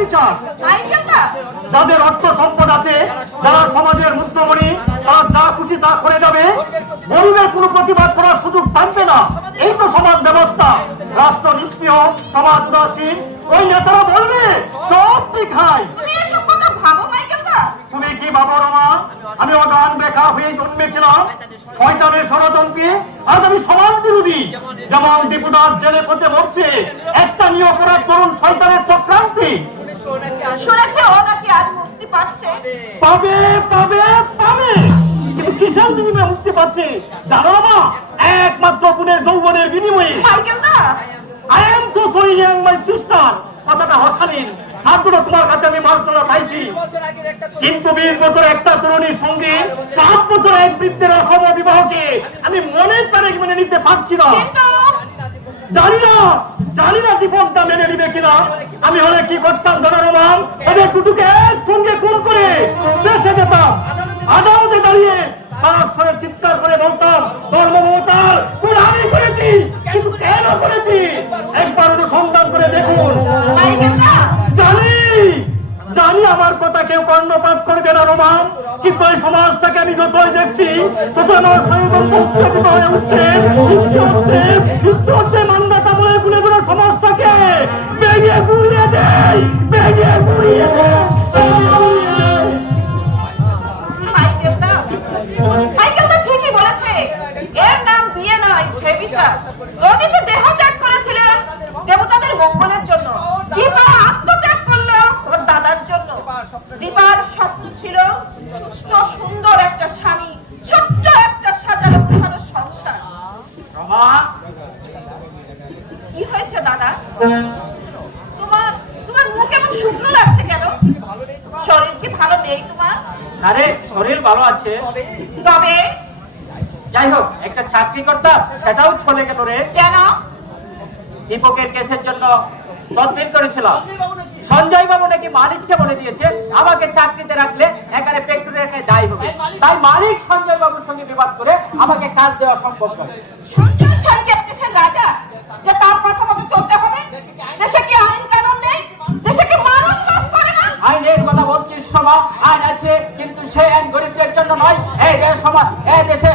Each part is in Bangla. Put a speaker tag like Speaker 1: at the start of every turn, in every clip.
Speaker 1: বিচার। যাদের অর্থ সম্পদ আছে যারা সমাজের মুক্তমণি তারা যা খুশি তা করে যাবে। গরিবের কোনো প্রতিবাদ করার সুযোগ থাকবে না। এই তো সমাজ ব্যবস্থা। রাষ্ট্র নিষ্ক্রিয় সমাজ উদাসীন। ওই নেতারা বলবে সব ঠিক
Speaker 2: তুমি ভাবো
Speaker 1: কি বাবা রমা? আমি অগান বেকা হয়ে জন্মেছিলাম। শয়তানের ষড়যন্ত্রে। আজ আমি সমাজ বিরোধী। যেমন দীপুদাস জেলে পথে মরছে একটা নিয়োগ করার তরুণ শয়তানের চক্রান্তি।
Speaker 2: শুনেছে ও নাকি আজ মুক্তি পাচ্ছে।
Speaker 1: পাবে পাবে পাবে কিসের বিনিময়ে মুক্তি পাচ্ছে? জানো না একমাত্র গুণের যৌবনের বিনিময়ে। I am so sorry young my sister কথাটা হঠালিন তার তোমার কাছে আমি মার্জনা চাইছি। কিন্তু বিশ বছর একটা তরুণীর সঙ্গে সাত বছর এক বৃদ্ধের অসম বিবাহকে আমি মনের প্রাণে মেনে নিতে পারছি না। জানি না জানি না জীবনটা মেনে নিবে কিনা। আমি হলে কি করতাম জানো রোমান ওদের দুটোকে একসঙ্গে কোন করে দেশে যেতাম। আদালতে দাঁড়িয়ে সঙ্গে চিৎকার করে বলতাম, ধর্মমতার খুন আমি করেছি? কিন্তু কেন করেছি? জানি আমার কথা কেউ কর্ণপাত করবে না, রোমান। কিন্তু এই সমাজটাকে আমি যতই দেখছি
Speaker 2: দেহ ত্যাগ করেছিলেন দেবতাদের মঙ্গলের জন্য। দীপার স্বপ্ন ছিল সুস্থ সুন্দর একটা স্বামী ছোট্ট একটা সাজানো গোছানো সংসার। কি হয়েছে দাদা? তোমার তোমার মুখ এমন শুকনো লাগছে কেন? শরীর কি ভালো নেই তোমার?
Speaker 3: আরে শরীর ভালো আছে।
Speaker 2: তবে
Speaker 3: যাই হোক একটা চাকরি করতাম সেটাও চলে গেল রে।
Speaker 2: কেন?
Speaker 3: দীপকের কেসের জন্য তদবির করেছিলাম সঞ্জয় বাবু নাকি মালিককে বলে দিয়েছে আমাকে চাকরিতে রাখলে এখানে ফ্যাক্টরি এখানে দায়ী হবে। তাই মালিক সঞ্জয় বাবুর সঙ্গে বিবাদ করে আমাকে কাজ দেওয়া সম্ভব নয়।
Speaker 2: সঞ্জয় সরকার দেশের রাজা যে তার কথা মতো চলতে হবে। দেশে কি আইন কানুন নেই? দেশে কি মানুষ বাস করে না?
Speaker 3: আইনের কথা বলছিস সমা আইন আছে কিন্তু সেই আইন গরিবদের জন্য নয়। এই দেশ সমাজ এই দেশে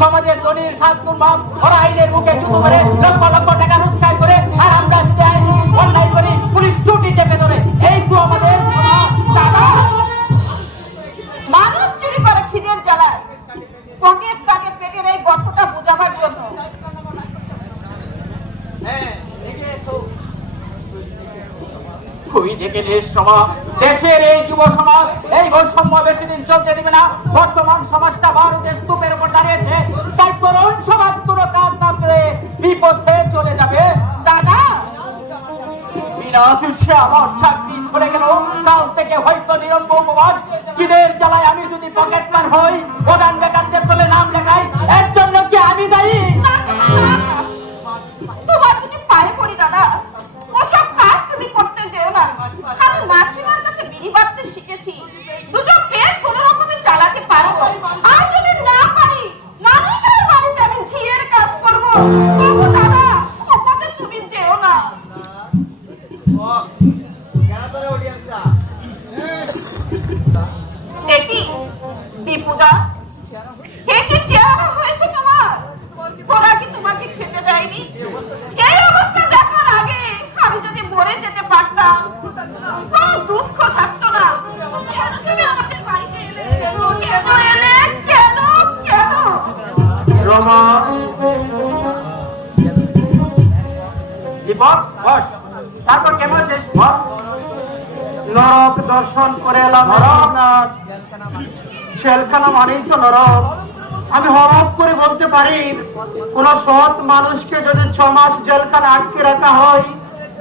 Speaker 3: সমাজের ধনীর সাত দুর্মাপ ওরা আইনের মুখে জুতো করে লক্ষ লক্ষ টাকা রোজগার অন্যায় করি পুলিশ টুটি চেপে ধরে। এই তো আমাদের
Speaker 2: মানুষ চুরি করে খিদের জ্বালায়। পকেট পেটের এই গর্তটা বোঝাবার জন্য।
Speaker 3: তুই দেখে দেশ সমাজ দেশের এই যুব সমাজ এই বৈষম্য বেশি দিন চলতে দিবে না। বর্তমান সমাজটা ভারতের স্তূপের উপর দাঁড়িয়েছে। তাই তরুণ সমাজ কোনো কাজ না করে বিপথে চলে যাবে। দাদা! দৃশ্যে আমার চাকরি চলে গেল। কাল থেকে হয়তো নিরঙ্গ উপবাস কিনের আমি যদি পকেট হই, প্রধান বেকারদের তলে নাম লেখাই, এর জন্য কি আমি দায়ী?
Speaker 1: দর্শন করে এলাম জেলখানা মানেই তো নরক আমি হরক করে বলতে পারি, কোন সৎ মানুষকে যদি ছ মাস জেলখানা আটকে রাখা হয়,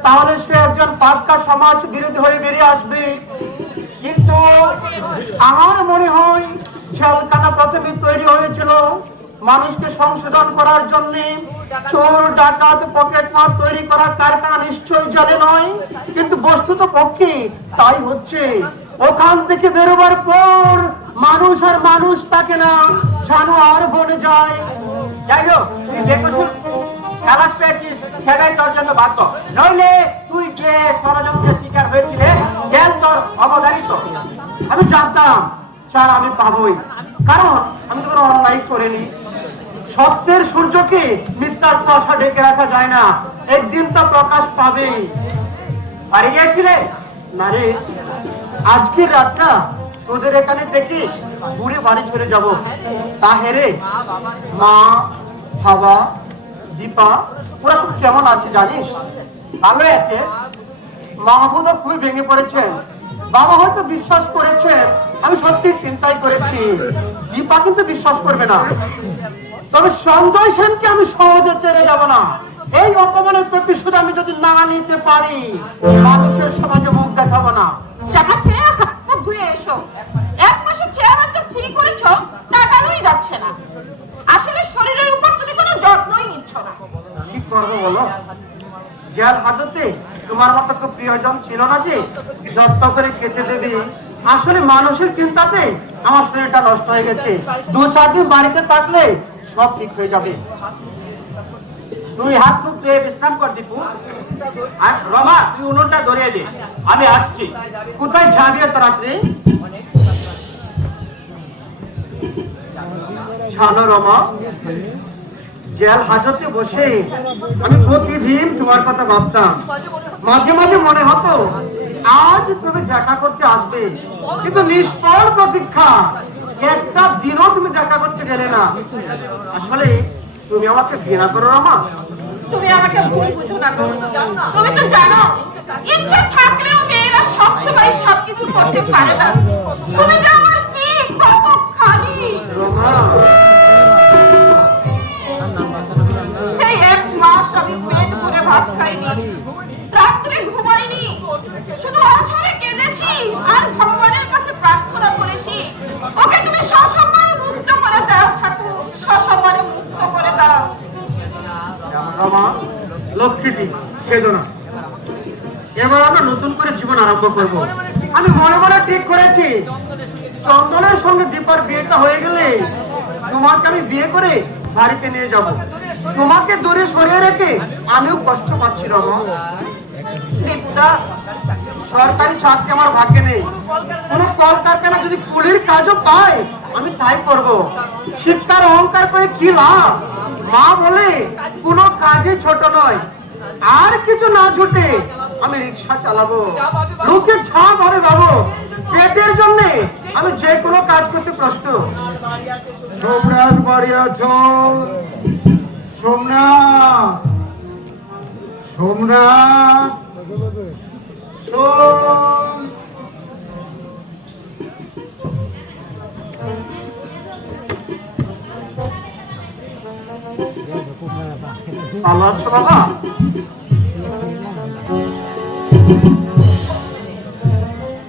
Speaker 1: তাহলে সে একজন পাক্কা সমাজ বিরোধী হয়ে বেরিয়ে আসবে। কিন্তু আমার মনে হয় জেলখানা প্রথমে তৈরি হয়েছিল মানুষকে সংশোধন করার জন্য চোর, ডাকাত, পকেট মার তৈরি করা কারখানা নিশ্চয়ই জানে নয়, কিন্তু বস্তুত পক্ষে তাই হচ্ছে। ওখান থেকে বেরোবার পর মানুষ আর মানুষ থাকে না, জানোয়ার বনে যায়।
Speaker 3: যাই হোক, তুই দেখছিস খেলাস পেয়েছিস, সেটাই তোর জন্য বাধ্য নইলে তুই যে ষড়যন্ত্রের শিকার হয়েছিল
Speaker 4: অবধারিত। আমি জানতাম চার আমি পাবই। কারণ আমি তো কোনো অন্যায় করিনি। সত্যের সূর্যকে মিথ্যার কুয়াশা ডেকে রাখা যায় না। একদিন তা প্রকাশ পাবে বাড়ি গিয়েছিলে? না রে। আজকের রাতটা তোদের এখানে দেখি ঘুরে বাড়ি চলে যাব। তা হেরে মা বাবা দীপা, ওরা সব কেমন আছে জানিস? ভালো আছে। মাহবুদা খুবই ভেঙে পড়েছেন বাবা হয়তো বিশ্বাস করেছেন আমি সত্যি চিন্তাই করেছি। দীপা কিন্তু বিশ্বাস করবে না। তবে সঞ্জয় সেনকে আমি সহজে ছেড়ে যাব না। এই অপমানের প্রতিশোধ আমি যদি না নিতে পারি মানুষের সমাজে মুখ দেখাবো না।
Speaker 2: চা খেয়ে হাত মুখ ধুয়ে এসো। এক মাসে চেহারা যা ছি করেছ তাকানোই যাচ্ছে না। আসলে শরীরের উপর তুমি কোনো যত্নই নিচ্ছ না।
Speaker 4: কি করব বলো? জেল হাজতে তোমার মতো খুব প্রিয়জন ছিল না যে যত্ন করে খেতে দেবে। আসলে মানুষের চিন্তাতে আমার শরীরটা নষ্ট হয়ে গেছে। দু চার দিন বাড়িতে থাকলে সব ঠিক হয়ে যাবে।
Speaker 3: তুই হাত মুখ ধুয়ে বিশ্রাম কর, দীপু। আর রমা, তুই উনুনটা ধরিয়ে দে। আমি আসছি।
Speaker 4: কোথায় যাবি এত রাত্রে? রমা। জেল হাজতে বসে আমি প্রতিদিন তোমার কথা ভাবতাম। মাঝে মাঝে মনে হতো, আজ তুমি দেখা করতে আসবে। কিন্তু নিষ্ফল প্রতীক্ষা। একটা দিনও তুমি দেখা করতে গেলে না। আসলে তুমি আমাকে ঘৃণা করো রমা।
Speaker 2: তুমি আমাকে ভুল বুঝো না গো। তুমি তো জানো ইচ্ছা থাকলেও মেয়েরা সবসময় সবকিছু করতে পারে না। তুমি যে আমার কি কত খালি এই এক মাস আমি পেট ভরে ভাত খাইনি। রাত্রে ঘুমাইনি। শুধু অঝরে কেঁদেছি আর করেছি ওকে তুমি সসম্মানে মুক্ত করে দাও ঠাকুর। সসম্মানে মুক্ত করে দাও।
Speaker 4: রমা লক্ষ্মীটি খেদো না এবার আমরা নতুন করে জীবন আরম্ভ করব। আমি মনে মনে ঠিক করেছি। চন্দনের সঙ্গে দীপার বিয়েটা হয়ে গেলে তোমাকে আমি বিয়ে করে বাড়িতে নিয়ে যাব। তোমাকে দূরে সরিয়ে রেখে আমিও কষ্ট পাচ্ছি রমা।
Speaker 2: দেবুদা
Speaker 4: সরকারি চাকরি আমার ভাগ্যে নেই। কোন কলকারখানা যদি কুলির কাজও পায়, আমি তাই করব। শিক্ষার অহংকার করে কি লাভ? মা বলে, কোনো কাজে ছোট নয়। আর কিছু না ছুটে আমি রিক্সা চালাবো। লোকে ছাপ হবে বাবু, পেটের জন্য আমি যে কোনো কাজ করতে প্রস্তুত।
Speaker 5: সোমনাথ বাড়ি আছো সোমনাথ সোমনাথ।
Speaker 4: বাবা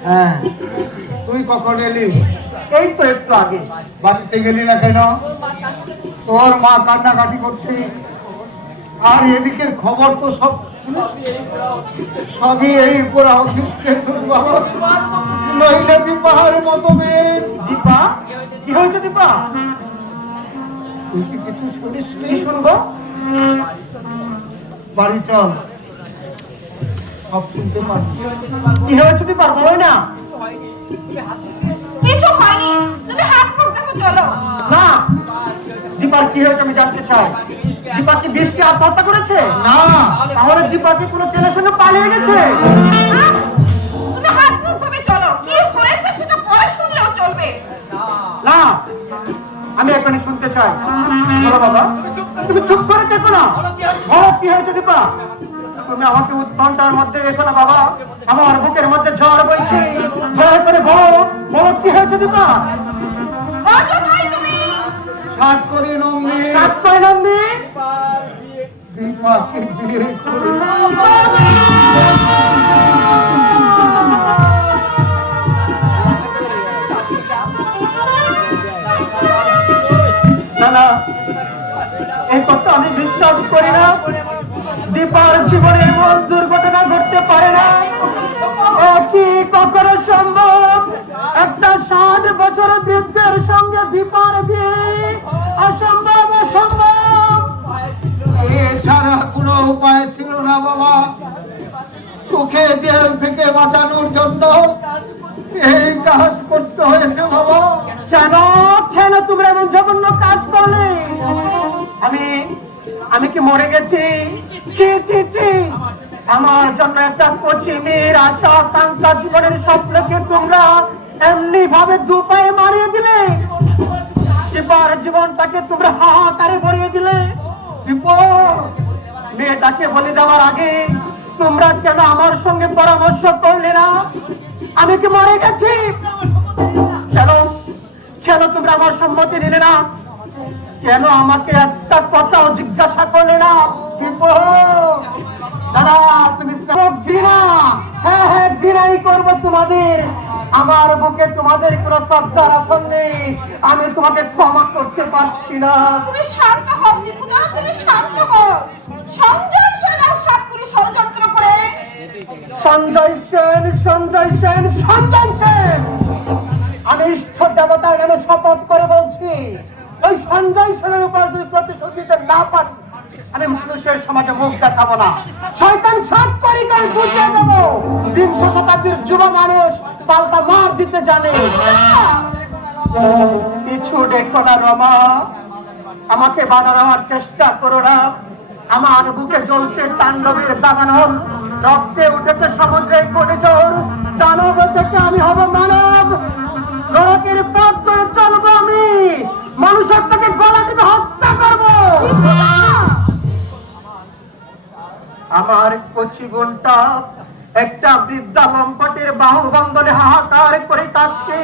Speaker 5: হ্যাঁ। তুই কখন এলি?
Speaker 4: এই তো একটু আগে।
Speaker 5: বাড়িতে গেলি না কেন? তোর মা কান্নাকাটি করছে। আর এদিকের খবর তো সব সবই এই পুরা অসুস্থের তোর বাবা নইলে দীপাহার মতো মেয়ে।
Speaker 4: দীপা? কি হয়েছে দীপা?
Speaker 5: তুই কি কিছু শুনিস
Speaker 4: কি শুনব?
Speaker 5: বাড়ি চল। সব শুনতে পাচ্ছি
Speaker 4: কি হয়েছে দীপা? বলো না।
Speaker 2: কিছু হয়নি। তুমি হাত মুখ দেখো চলো।
Speaker 4: না। দীপার কি হয়েছে আমি জানতে চাই। দীপা কি বিষকে আত্মহত্যা করেছে?
Speaker 5: না।
Speaker 4: তাহলে দীপাকে কোনো ছেলের সঙ্গে পালিয়ে গেছে? না। আমি এখনই শুনতে চাই। বলো বাবা। তুমি চুপ করে দেখো না। বলো কি হয়েছে দীপা? তুমি আমাকে উৎকণ্ঠার মধ্যে রেখো না বাবা। আমার বুকের মধ্যে ঝড় বইছে। দয়া করে বলো। বলো কি হয়েছে দীপা?
Speaker 5: সাত করি নন্দী।
Speaker 4: কাজ করে নন্দী।
Speaker 5: দীপাকে বিয়ে করে
Speaker 4: না না এই কথা আমি বিশ্বাস করি না। না
Speaker 5: জেল থেকে বাঁচানোর জন্য এই কাজ করতে হয়েছে বাবা।
Speaker 4: কেন? কেন তুমি এমন জঘন্য কাজ করলে? আমি আমি কি মরে গেছি? আমার জন্য একটা কচি মেয়ের আশা আকাঙ্ক্ষা জীবনের স্বপ্নকে তোমরা এমনি ভাবে দুপায়ে মারিয়ে দিলে। এবার জীবনটাকে তোমরা হাহাকারে ভরিয়ে দিলে। মেয়েটাকে বলে দেওয়ার আগে তোমরা কেন আমার সঙ্গে পরামর্শ করলে না? আমি কি মরে গেছি? কেন? কেন তোমরা আমার সম্মতি নিলে না? কেন আমাকে একটা কথাও জিজ্ঞাসা করলে না? হ্যাঁ হ্যাঁ তোমাদের। আমার বুকে তোমাদের কোনো শ্রদ্ধার আসন নেই। আমি তোমাকে ক্ষমা করতে পারছি না।
Speaker 2: তুমি শান্ত হও তুমি শান্ত হও। সঞ্জয় সাতকুড়ি ষড়যন্ত্র করে
Speaker 4: সঞ্জয় সেন সঞ্জয় সেন সঞ্জয় সেন! আমি ইষ্ট দেবতার নামে শপথ করে বলছি, ওই সঞ্জয় সেনের উপর যদি না আমি মানুষের সমাজে মুখ দেখাবো না। শয়তান সাত বুঝিয়ে শতাব্দীর যুব মানুষ পাল্টা মার দিতে জানে। কিছু দেখো না রমা, আমাকে বাধা দেওয়ার চেষ্টা করো না। আমার বুকে জ্বলছে তাণ্ডবের দাবানল। রক্তে উঠেছে সমুদ্রে কোটে দানব থেকে আমি হব মানব। নরকের পথ চলবো আমি। মানুষের গলা হত্যা করব। আমার কচি বোনটা একটা বৃদ্ধা লম্পটের বাহু বন্ধনে হাহাকার করে কাঁদছে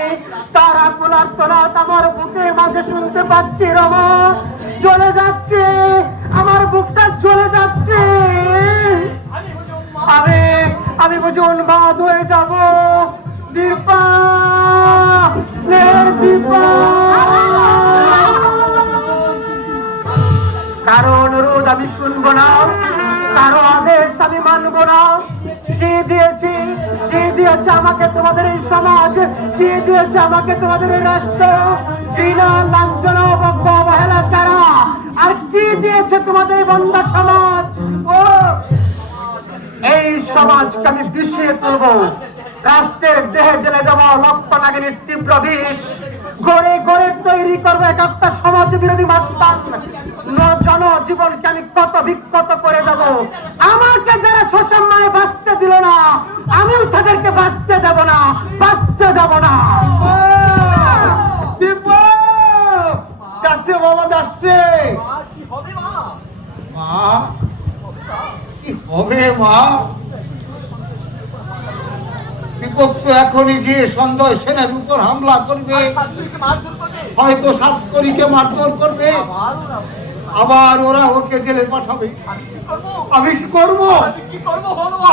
Speaker 4: তারা কুলার তোলাত আমার বুকে মাঝে শুনতে পাচ্ছি রমা। চলে যাচ্ছে, আমার বুকটা চলে যাচ্ছে। আমি আমি বুঝি উন্মাদ হয়ে যাব। দীপা দীপা। কারও অনুরোধ আমি শুনব না, কারও আদেশ আমি মানবো না। কি দিয়েছি? কি দিয়েছে আমাকে তোমাদের এই সমাজ? কি দিয়েছে আমাকে তোমাদের এই রাষ্ট্র? লাঞ্ছনা অবজ্ঞ অবহেলা আর তোমাদের বন্ধা সমাজ। এই সমাজকে আমি বিষিয়ে তুলব। রাষ্ট্রের দেহে জেলে দেব লক্ষ নাগিনীর তীব্র বিষ। গড়ে গড়ে তৈরি করব এক একটা সমাজ বিরোধী মাস্তান। জনজীবনকে আমি কত বিক্ষত করে দেব? আমাকে যারা সসম্মানে বাঁচতে দিল না, আমিও তাদেরকে বাঁচতে দেব না, বাঁচতে দেব না
Speaker 5: যাচ্ছে বাবা যাচ্ছে মা কি হবে মা। দীপক তো এখনই গিয়ে সঞ্জয় সেনের উপর হামলা করবে। হয়তো সাতকরিকে মারধর করবে। আবার ওরা ওকে জেলে পাঠাবে। আমি কি করব?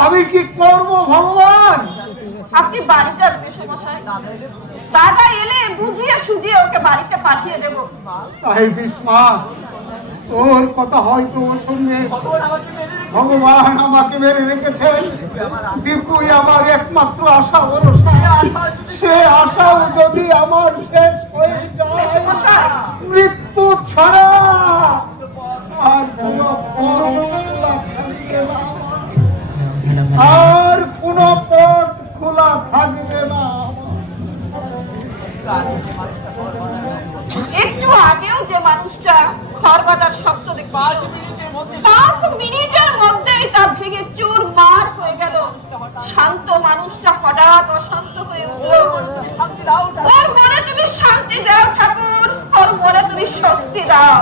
Speaker 5: আমি কি করব? ভগবান?
Speaker 2: আপনি বাড়ি যান মেসমশাই দাদা এলে বুঝিয়ে সুজিয়ে ওকে বাড়িতে পাঠিয়ে দেবো।
Speaker 5: তাই তোর কথা হয়তো ও শুনবে। ভগবান আমাকে মেরে রেখেছেন দীপুই আমার একমাত্র আশা ভরসা সে। আশাও যদি আমার শেষ হয়ে যায়, মৃত্যু ছাড়া। আর কোন পথ খোলা থাকবে না।
Speaker 2: একটু আগেও যে মানুষটা সর্বাদার শক্ত দেখছি পাঁচ মিনিটের মধ্যেই তা ভেঙে চুর মাছ হয়ে গেল। শান্ত মানুষটা হঠাৎ অশান্ত হয়ে উঠল। ওর মনে তুমি শান্তি দাও ঠাকুর। ওর মনে তুমি স্বস্তি দাও।